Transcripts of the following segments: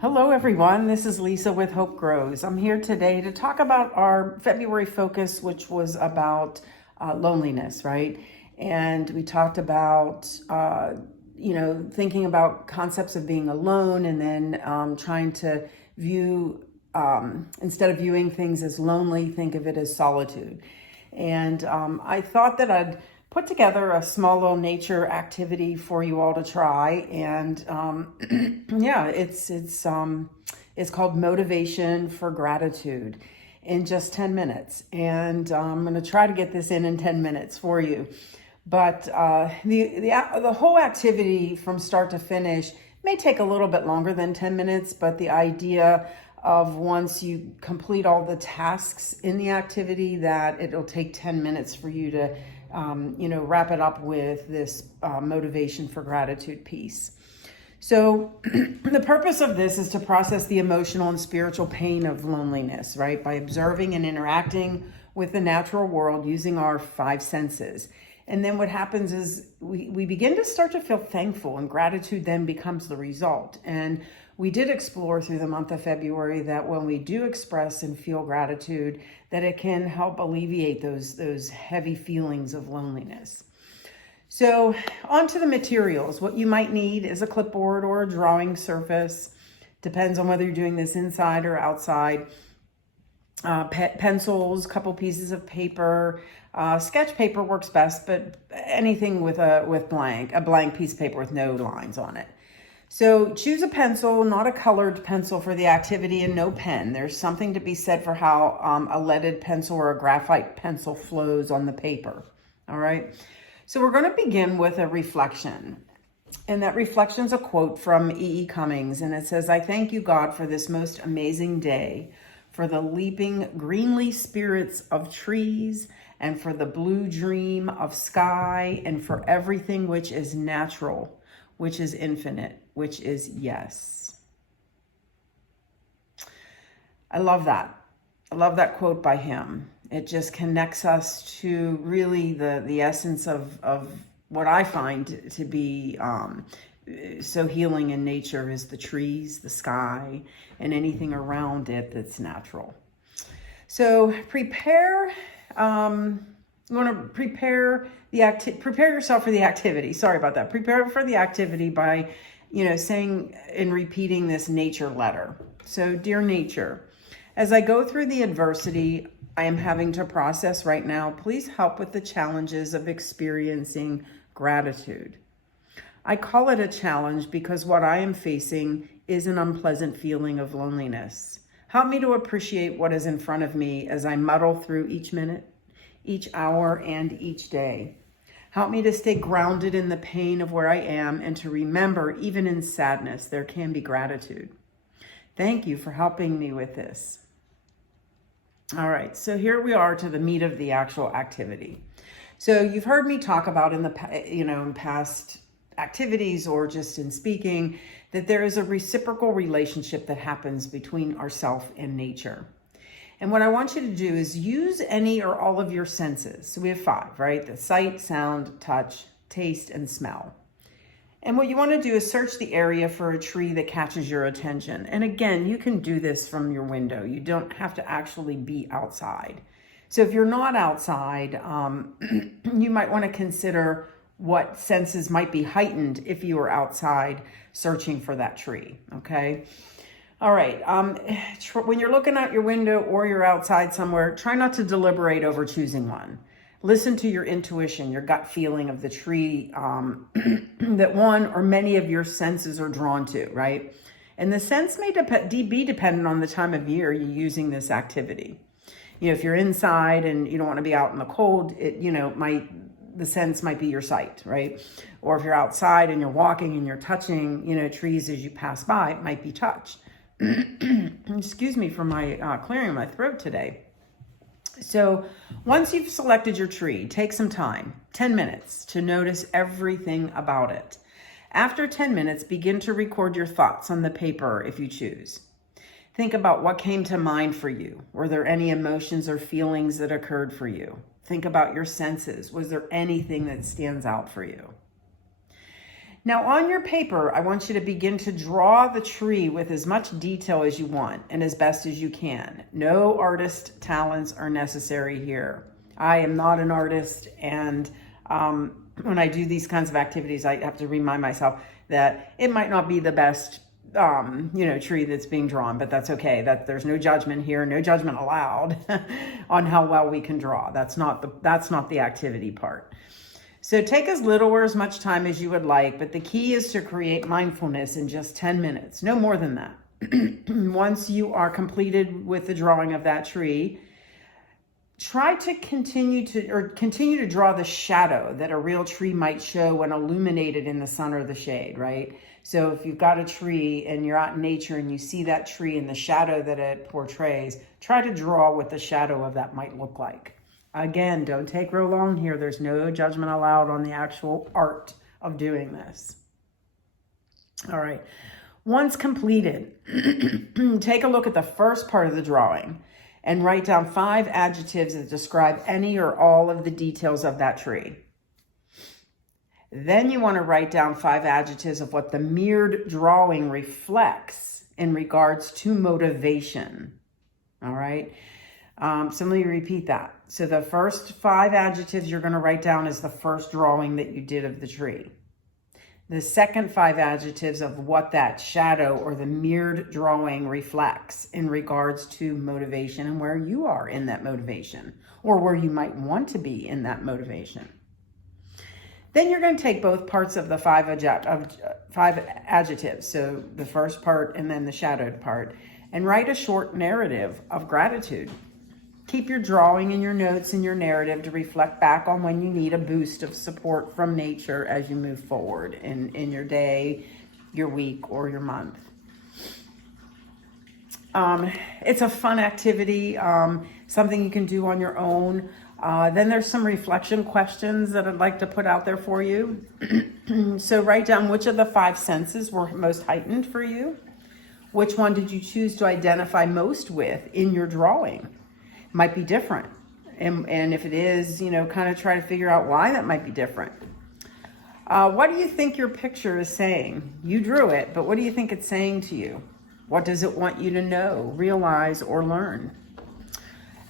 Hello, everyone. This is Lisa with Hope Grows. I'm here today to talk about our February focus, which was about loneliness, right? And we talked about, thinking about concepts of being alone and then trying to view, instead of viewing things as lonely, think of it as solitude. And I thought that I'd put together a small little nature activity for you all to try. And yeah, it's called Motivation for Gratitude in just 10 minutes. And I'm going to try to get this in 10 minutes for you. But the whole activity from start to finish may take a little bit longer than 10 minutes, but the idea of once you complete all the tasks in the activity, that it'll take 10 minutes for you to wrap it up with this motivation for gratitude piece. So the purpose of this is to process the emotional and spiritual pain of loneliness, right? By observing and interacting with the natural world using our five senses. And then what happens is we begin to start to feel thankful, and gratitude then becomes the result. And we did explore through the month of February that when we do express and feel gratitude, that it can help alleviate those heavy feelings of loneliness. So on to the materials. What you might need is a clipboard or a drawing surface. Depends on whether you're doing this inside or outside. Pencils, couple pieces of paper. Sketch paper works best, but anything with a blank piece of paper with no lines on it. So choose a pencil, not a colored pencil for the activity, and no pen. There's something to be said for how a leaded pencil or a graphite pencil flows on the paper. All right. So we're going to begin with a reflection. And that reflection is a quote from E.E. Cummings. And it says, "I thank you, God, for this most amazing day, for the leaping greenly spirits of trees, and for the blue dream of sky, and for everything which is natural, which is infinite, which is yes." I love that. I love that quote by him. It just connects us to really the essence of what I find to be so healing in nature is the trees, the sky, and anything around it that's natural. So prepare. You want to prepare yourself for the activity. Sorry about that. Prepare for the activity by, saying and repeating this nature letter. So, dear nature, as I go through the adversity I am having to process right now, please help with the challenges of experiencing gratitude. I call it a challenge because what I am facing is an unpleasant feeling of loneliness. Help me to appreciate what is in front of me as I muddle through each minute, each hour, and each day. Help me to stay grounded in the pain of where I am and to remember, even in sadness, there can be gratitude. Thank you for helping me with this. All right, so here we are to the meat of the actual activity. So you've heard me talk about in past activities or just in speaking that there is a reciprocal relationship that happens between ourselves and nature. And what I want you to do is use any or all of your senses. So we have five, right? The sight, sound, touch, taste, and smell. And what you want to do is search the area for a tree that catches your attention. And again, you can do this from your window. You don't have to actually be outside. So if you're not outside, you might want to consider what senses might be heightened if you were outside searching for that tree, okay? All right, when you're looking out your window or you're outside somewhere, try not to deliberate over choosing one. Listen to your intuition, your gut feeling of the tree that one or many of your senses are drawn to, right? And the sense may be dependent on the time of year you're using this activity. If you're inside and you don't want to be out in the cold, the sense might be your sight, right? Or if you're outside and you're walking and you're touching, trees as you pass by, it might be touch. Excuse me for my clearing my throat today. So once you've selected your tree, take some time, 10 minutes, to notice everything about it. After 10 minutes, begin to record your thoughts on the paper if you choose. Think about what came to mind for you. Were there any emotions or feelings that occurred for you? Think about your senses. Was there anything that stands out for you? Now on your paper, I want you to begin to draw the tree with as much detail as you want and as best as you can. No artist talents are necessary here. I am not an artist, and when I do these kinds of activities, I have to remind myself that it might not be the best tree that's being drawn, but that's okay. That there's no judgment here, no judgment allowed on how well we can draw. That's not the activity part. So take as little or as much time as you would like, but the key is to create mindfulness in just 10 minutes, no more than that. Once you are completed with the drawing of that tree, try to continue to draw the shadow that a real tree might show when illuminated in the sun or the shade, right? So if you've got a tree and you're out in nature and you see that tree and the shadow that it portrays, try to draw what the shadow of that might look like. Again, don't take real long here. There's no judgment allowed on the actual art of doing this. All right. Once completed, take a look at the first part of the drawing and write down 5 adjectives that describe any or all of the details of that tree. Then you want to write down 5 adjectives of what the mirrored drawing reflects in regards to motivation. All right. So let me repeat that. So the first 5 adjectives you're going to write down is the first drawing that you did of the tree. The second 5 adjectives of what that shadow or the mirrored drawing reflects in regards to motivation and where you are in that motivation or where you might want to be in that motivation. Then you're going to take both parts of the 5 adjectives, so the first part and then the shadowed part, and write a short narrative of gratitude. Keep your drawing and your notes and your narrative to reflect back on when you need a boost of support from nature as you move forward in your day, your week, or your month. It's a fun activity, something you can do on your own. Then there's some reflection questions that I'd like to put out there for you. So write down which of the 5 senses were most heightened for you. Which one did you choose to identify most with in your drawing? Might be different. And if it is, kind of try to figure out why that might be different. What do you think your picture is saying? You drew it, but what do you think it's saying to you? What does it want you to know, realize, or learn?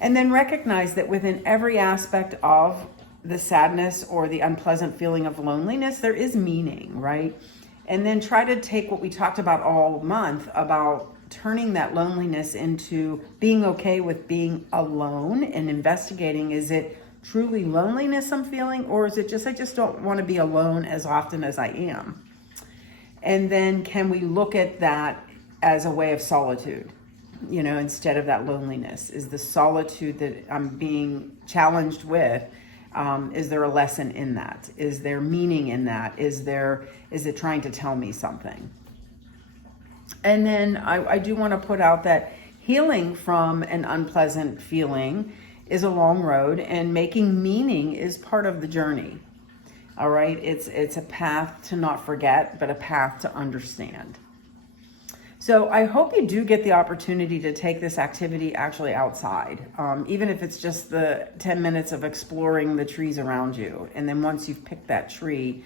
And then recognize that within every aspect of the sadness or the unpleasant feeling of loneliness, there is meaning, right? And then try to take what we talked about all month about turning that loneliness into being okay with being alone and investigating, is it truly loneliness I'm feeling, or is it just I just don't want to be alone as often as I am? And then can we look at that as a way of solitude, instead of that loneliness? Is the solitude that I'm being challenged with, is there a lesson in that? Is there meaning in that? Is it trying to tell me something? And then I do want to put out that healing from an unpleasant feeling is a long road, and making meaning is part of the journey. All right. It's a path to not forget, but a path to understand. So I hope you do get the opportunity to take this activity actually outside, even if it's just the 10 minutes of exploring the trees around you. And then once you've picked that tree,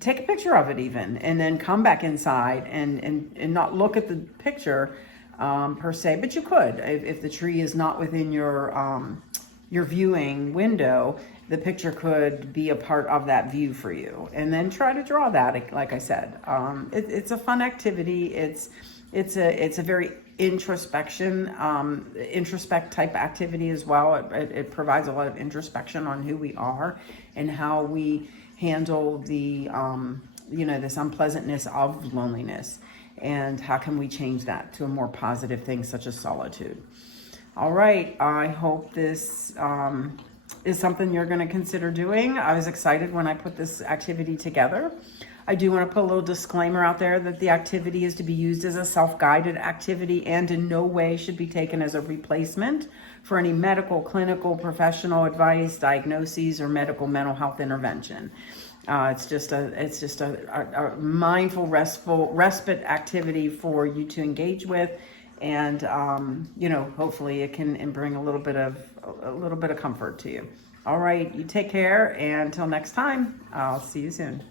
take a picture of it even, and then come back inside and not look at the picture per se, but you could. If the tree is not within your viewing window, the picture could be a part of that view for you, and then try to draw that. Like I said, it's a fun activity. It's a very introspect type activity as well. It provides a lot of introspection on who we are and how we handle the this unpleasantness of loneliness, and how can we change that to a more positive thing such as solitude. All right, I hope this is something you're going to consider doing. I was excited when I put this activity together. I do want to put a little disclaimer out there that the activity is to be used as a self-guided activity and in no way should be taken as a replacement for any medical, clinical, professional advice, diagnoses, or medical mental health intervention. It's just a mindful, respite activity for you to engage with, and hopefully it can bring a little bit of comfort to you. All right, you take care, and until next time, I'll see you soon.